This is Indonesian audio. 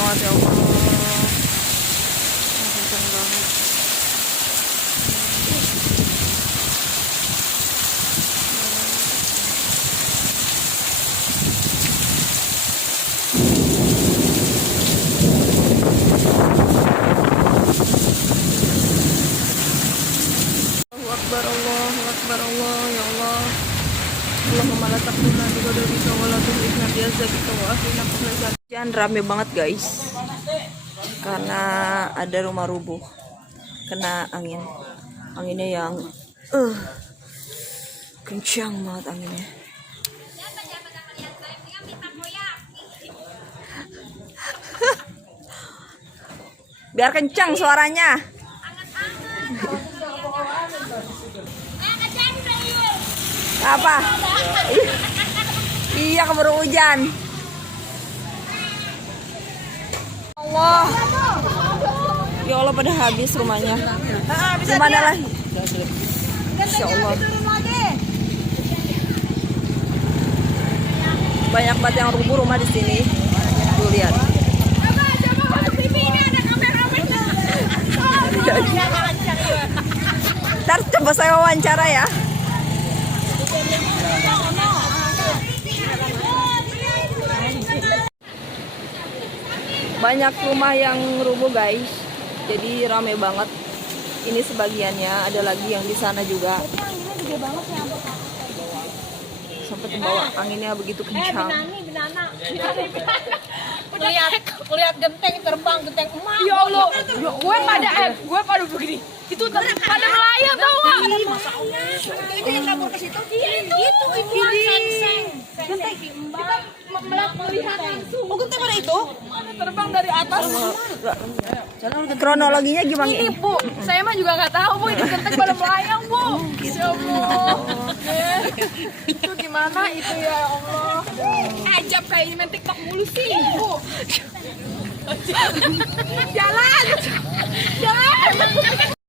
banget ya Allah. Kencang banget. Allahu Akbar, Allahu Akbar, Allah ya Allah. Allahumma la taqulna bi ghadabika wa la tuhlikna bi azabika wa ahlina qabla zalik. Jangan rame banget guys. Karena ada rumah rubuh. Kena angin. Anginnya yang kencang banget anginnya. Biar kencang suaranya. Apa? Iya, keburu hujan. Allah. Ya Allah, pada habis rumahnya. Gimana lah? Insya Allah. Banyak banget yang rubuh rumah di sini. Tuh lihat. Ntar coba saya wawancara ya. Banyak rumah yang rubuh guys, jadi rame banget. Ini sebagiannya, ada lagi yang di sana juga. Sampai ke bawah, anginnya begitu kencang. Lihat genteng terbang, genteng emas. Ya Allah, gue pada begini. Itu pada melayang tau gak? Itu yang kabur ke situ. Itu sengseng. Genteng kita melihat langsung. Oh, genteng pada itu terbang dari atas. Kronologinya gimana Ini Bu, saya mah juga nggak tahu Bu, ini genteng pada melayang Bu. Ya Allah. Itu gimana itu ya Allah. Ajab kayak ini main TikTok mulu sih Bu. Jalan.